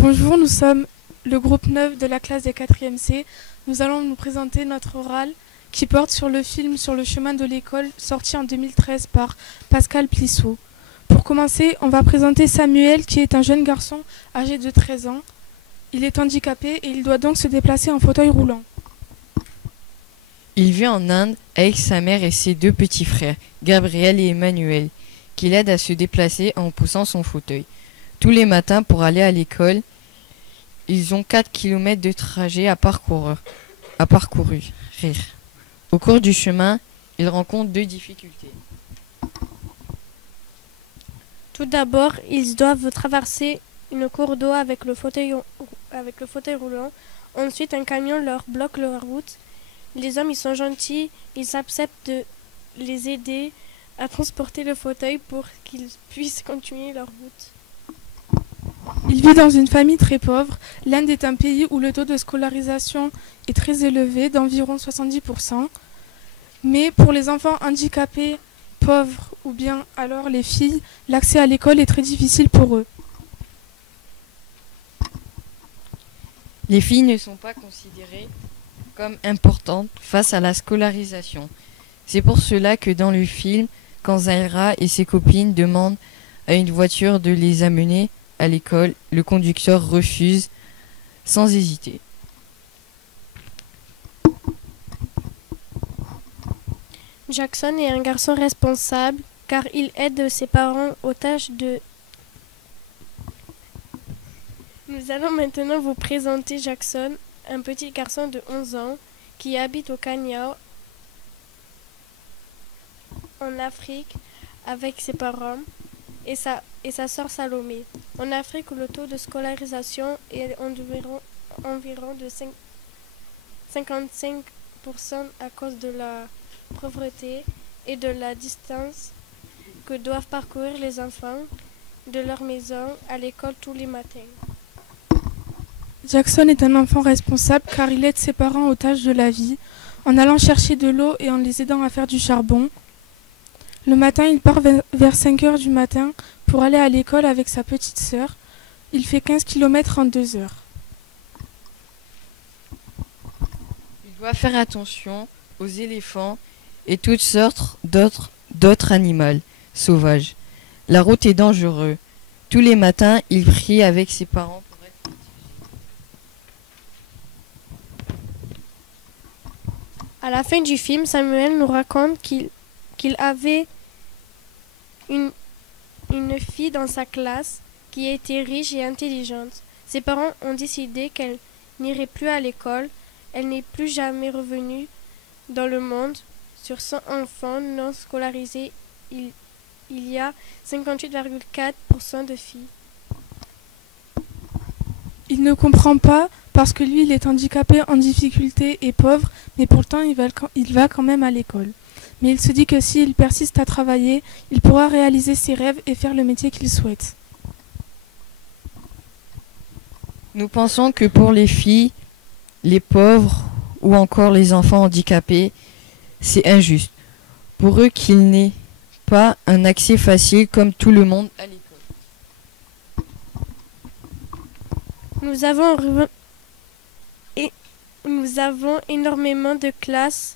Bonjour, nous sommes le groupe 9 de la classe des 4e C. Nous allons nous présenter notre oral qui porte sur le film Sur le chemin de l'école, sorti en 2013 par Pascal Plissot. Pour commencer, on va présenter Samuel, qui est un jeune garçon âgé de 13 ans. Il est handicapé et il doit donc se déplacer en fauteuil roulant. Il vit en Inde avec sa mère et ses deux petits frères, Gabriel et Emmanuel, qui l'aident à se déplacer en poussant son fauteuil. Tous les matins, pour aller à l'école, ils ont 4 kilomètres de trajet à parcourir. Au cours du chemin, ils rencontrent deux difficultés. Tout d'abord, ils doivent traverser une cour d'eau avec le fauteuil roulant. Ensuite, un camion leur bloque leur route. Les hommes, ils sont gentils, ils acceptent de les aider à transporter le fauteuil pour qu'ils puissent continuer leur route. Il vit dans une famille très pauvre. L'Inde est un pays où le taux de scolarisation est très élevé, d'environ 70%. Mais pour les enfants handicapés, pauvres ou bien alors les filles, l'accès à l'école est très difficile pour eux. Les filles ne sont pas considérées comme importantes face à la scolarisation. C'est pour cela que dans le film, quand Zaira et ses copines demandent à une voiture de les amener à l'école, le conducteur refuse sans hésiter. Jackson est un garçon responsable car il aide ses parents aux tâches de... Nous allons maintenant vous présenter Jackson, un petit garçon de 11 ans qui habite au Kenya, en Afrique, avec ses parents et sa sœur Salomé. En Afrique, où le taux de scolarisation est environ de 55% à cause de la pauvreté et de la distance que doivent parcourir les enfants de leur maison à l'école tous les matins. Jackson est un enfant responsable car il aide ses parents aux tâches de la vie, en allant chercher de l'eau et en les aidant à faire du charbon. Le matin, il part vers 5 heures du matin pour aller à l'école avec sa petite sœur. Il fait 15 km en 2 heures. Il doit faire attention aux éléphants et toutes sortes d'autres animaux sauvages. La route est dangereuse. Tous les matins, il prie avec ses parents pour être protégé. À la fin du film, Samuel nous raconte qu'il avait une fille dans sa classe qui était riche et intelligente. Ses parents ont décidé qu'elle n'irait plus à l'école. Elle n'est plus jamais revenue dans le monde. Sur 100 enfants non scolarisés, il y a 58,4% de filles. Il ne comprend pas parce que lui, il est handicapé, en difficulté et pauvre, mais pourtant il va quand même à l'école. Mais il se dit que s'il persiste à travailler, il pourra réaliser ses rêves et faire le métier qu'il souhaite. Nous pensons que pour les filles, les pauvres ou encore les enfants handicapés, c'est injuste. Pour eux qu'ils n'aient pas un accès facile comme tout le monde à l'école. Nous avons énormément de classes,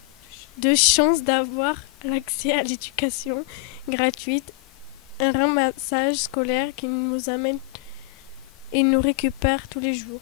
de chances d'avoir l'accès à l'éducation gratuite, un ramassage scolaire qui nous amène et nous récupère tous les jours.